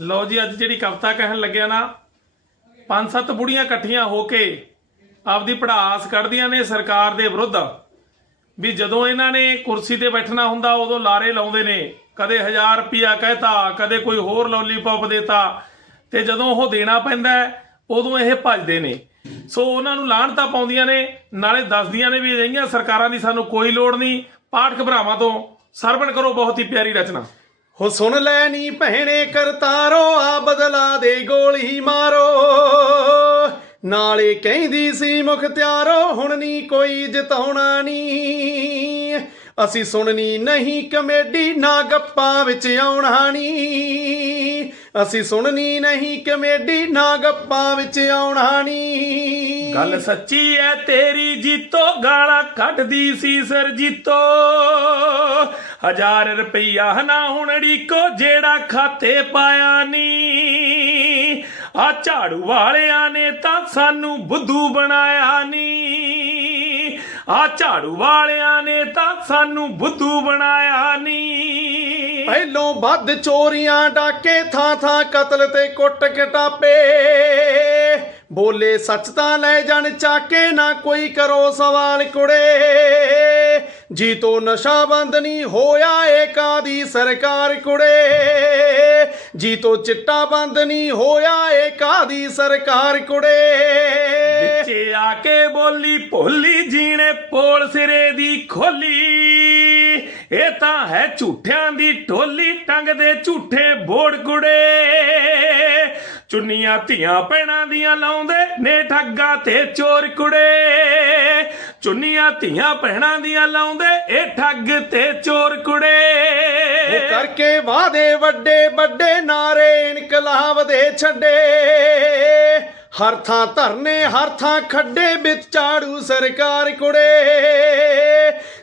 ਲਓ ਜੀ, ਅੱਜ ਜਿਹੜੀ ਕਵਿਤਾ ਕਹਿਣ ਲੱਗਿਆ ਨਾ, ਪੰਜ ਸੱਤ ਬੁੜੀਆਂ ਇਕੱਠੀਆਂ ਹੋ ਕੇ ਆਪਦੀ ਪੜਾਸ ਕੱਢਦੀਆਂ ਨੇ ਸਰਕਾਰ ਦੇ ਵਿਰੁੱਧ। ਵੀ ਜਦੋਂ ਇਹਨਾਂ ਨੇ ਕੁਰਸੀ ਤੇ ਬੈਠਣਾ ਹੁੰਦਾ, ਉਦੋਂ ਲਾਰੇ ਲਾਉਂਦੇ ਨੇ, ਕਦੇ 1000 ਰੁਪਿਆ ਕਹਿਤਾ, ਕਦੇ ਕੋਈ ਹੋਰ ਲੋਲੀਪੌਪ ਦੇਤਾ, ਤੇ ਜਦੋਂ ਉਹ ਦੇਣਾ ਪੈਂਦਾ ਉਦੋਂ ਇਹ ਭੱਜਦੇ ਨੇ। ਸੋ ਉਹਨਾਂ ਨੂੰ ਲਾਹਣਤਾਂ ਪਾਉਂਦੀਆਂ ਨੇ, ਨਾਲੇ ਦੱਸਦੀਆਂ ਨੇ ਵੀ ਅਜਿਹੀਆਂ ਸਰਕਾਰਾਂ ਦੀ ਸਾਨੂੰ ਕੋਈ ਲੋੜ ਨਹੀਂ ਪਾਠ ਭਰਾਵਾਂ ਤੋਂ ਸਰਵਣ ਕਰੋ ਬਹੁਤ ਹੀ ਪਿਆਰੀ ਰਚਨਾ। ਹੋ ਸੁਣ ਲੈ ਨੀ ਭੈਣੇ ਕਰਤਾਰੋ, ਆ ਬਦਲਾ ਦੇ ਗੋਲੀ ਮਾਰੋ। ਨਾਲੇ ਕਹਿੰਦੀ ਸੀ ਮੁਖਤਿਆਰੋ ਹੁਣ ਨਹੀਂ ਕੋਈ ਜਿਤਾਉਣਾ ਨੀ। ਅਸੀਂ ਸੁਣਨੀ ਨਹੀਂ ਕਮੇਡੀ, ਨਾ ਗੱਪਾਂ ਵਿੱਚ ਆਉਣਾ ਨੀ। ਅਸੀਂ ਸੁਣਨੀ ਨਹੀਂ ਕਮੇਡੀ, ਨਾ ਗੱਪਾਂ ਵਿੱਚ ਆਉਣਾ ਨੀ। ਗੱਲ ਸੱਚੀ ਐ ਤੇਰੀ, ਜੀਤੋ ਗਾਲਾਂ ਕੱਢਦੀ ਸੀ ਸਰਜੀਤੋ ਹਜ਼ਾਰ ਰੁਪਈਆ ਨਾ ਹੁਣ ੜੀਕੋ ਜਿਹੜਾ ਖਾਤੇ ਪਾਇਆ ਨੀ। ਆ ਝਾੜੂ ਵਾਲਿਆਂ ਨੇ ਤਾਂ ਸਾਨੂੰ ਬੁੱਧੂ ਬਣਾਇਆ ਨੀ। ਆ ਝਾੜੂ ਵਾਲਿਆਂ ਨੇ ਤਾਂ ਸਾਨੂੰ ਬੁੱਧੂ ਬਣਾਇਆ ਨੀ। ਪਹਿਲੋਂ ਵੱਧ ਚੋਰੀਆਂ ਡਾਕੇ ਥਾਂ ਥਾਂ ਕਤਲ ਤੇ ਕੁੱਟ ਕਟਾਪੇ। ਬੋਲੇ ਸੱਚ ਤਾਂ ਲੈ ਜਾਣ ਚਾਕੇ, ਨਾ ਕੋਈ ਕਰੋ ਸਵਾਲ ਕੁੜੇ। ਜੀ ਤੋਂ ਨਸ਼ਾ ਬੰਦ ਨਹੀਂ ਹੋਇਆ ਏਕਾ ਦੀ ਸਰਕਾਰ ਕੁੜੇ। ਜੀ ਤੋਂ ਚਿੱਟਾ ਬੰਦ ਨਹੀਂ ਹੋਇਆ ਏਕਾ ਦੀ ਸਰਕਾਰ ਕੁੜੇ। ਵਿੱਚੇ ਆ ਕੇ ਬੋਲੀ ਭੋਲੀ ਜੀਣੇ ਪੋਲ ਸਿਰੇ ਦੀ ਖੋਲੀ। ਇਹ ਤਾਂ ਹੈ ਝੂਠਿਆਂ ਦੀ ਢੋਲੀ, ਟੰਗ ਦੇ ਝੂਠੇ ਬੋੜ ਕੁੜੇ। ਚੁੰਨੀਆਂ ਧੀਆਂ ਪੈਣਾ ਦੀਆਂ ਲਾਉਂਦੇ ਨੇ ਠੱਗਾ ਤੇ ਚੋਰ ਕੁੜੇ। ਚੁੰਨੀਆਂ ਧੀਆਂ ਪੈਣਾ ਦੀਆਂ ਲਾਉਂਦੇ, ਇਹ ਠੱਗ ਤੇ ਚੋਰ ਕੁੜੇ। ਉਹ ਕਰਕੇ ਵਾਦੇ ਵੱਡੇ ਵੱਡੇ ਨਾਰੇ ਇਨਕਲਾਬ ਦੇ ਛੱਡੇ। ਹਰ ਥਾਂ ਧਰਨੇ, ਹਰ ਥਾਂ ਖੱਡੇ ਵਿੱਚ ਝਾੜੂ ਸਰਕਾਰ ਕੁੜੇ।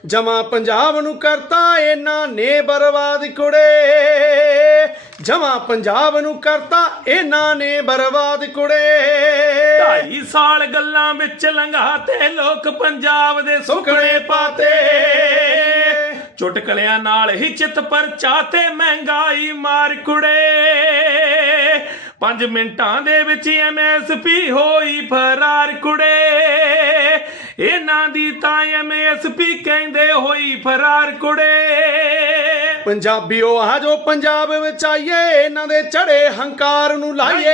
ਜਮਾ ਪੰਜਾਬ ਨੂੰ ਕਰਤਾ ਇਹਨਾਂ ਨੇ ਬਰਬਾਦ ਕੁੜੇ। ਜਮਾ ਪੰਜਾਬ ਨੂੰ ਕਰਤਾ ਇਹਨਾਂ ਨੇ ਬਰਬਾਦ ਕੁੜੇ। ਢਾਈ ਸਾਲ ਗੱਲਾਂ ਵਿੱਚ ਲੰਘਾ ਤੇ ਲੋਕ ਪੰਜਾਬ ਦੇ ਸੁੱਕਣੇ ਪਾਤੇ। ਚੁਟਕਲਿਆਂ ਨਾਲ ਹੀ ਚਿੱਤ ਪਰਚਾ ਤੇ ਮਹਿੰਗਾਈ ਮਾਰ ਕੁੜੇ। 5 ਮਿੰਟਾਂ ਦੇ ਵਿੱਚ ਐਮਐਸਪੀ ਹੋਈ ਫਰਾਰ ਕੁੜੇ। ਇਹਨਾਂ ਦੀ ਤਾਂ ਐਮਐਸਪੀ ਕਹਿੰਦੇ ਹੋਈ ਫਰਾਰ ਕੁੜੇ। ਪੰਜਾਬੀਓ ਆ ਜੋ ਪੰਜਾਬ ਵਿੱਚ ਆਈਏ ਇਹਨਾਂ ਦੇ ਚੜੇ ਹੰਕਾਰ ਨੂੰ ਲਾਈਏ।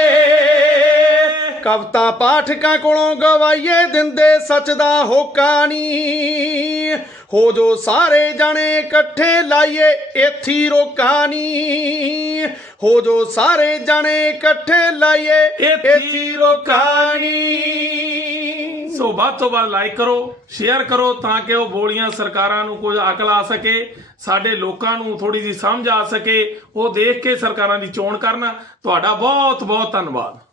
ਕਵਤਾ ਪਾਠਕਾਂ ਕੋਲੋਂ ਗਵਾਈਏ ਦਿੰਦੇ ਸੱਚ ਦਾ ਹੋਕਾ ਨੀ। ਹੋ ਜੋ ਸਾਰੇ ਜਣੇ ਇਕੱਠੇ ਲਾਈਏ ਇੱਥੀ ਰੋਕਾ ਨੀ। ਹੋ ਜੋ ਸਾਰੇ ਜਣੇ ਇਕੱਠੇ ਲਾਈਏ ਇੱਥੀ ਰੋਕਾ ਨੀ। ਸੋ ਵੱਧ ਤੋਂ ਵੱਧ ਲਾਈਕ ਕਰੋ ਸ਼ੇਅਰ ਕਰੋ ਤਾਂ ਕਿ ਉਹ ਬੋਲੀਆਂ ਸਰਕਾਰਾਂ ਨੂੰ ਕੁਝ ਅਕਲ ਆ ਸਕੇ, ਸਾਡੇ ਲੋਕਾਂ ਨੂੰ ਥੋੜੀ ਜਿਹੀ ਸਮਝ ਆ ਸਕੇ, ਉਹ ਦੇਖ ਕੇ ਸਰਕਾਰਾਂ ਦੀ ਚੋਣ ਕਰਨ। ਤੁਹਾਡਾ ਬਹੁਤ ਬਹੁਤ ਧੰਨਵਾਦ।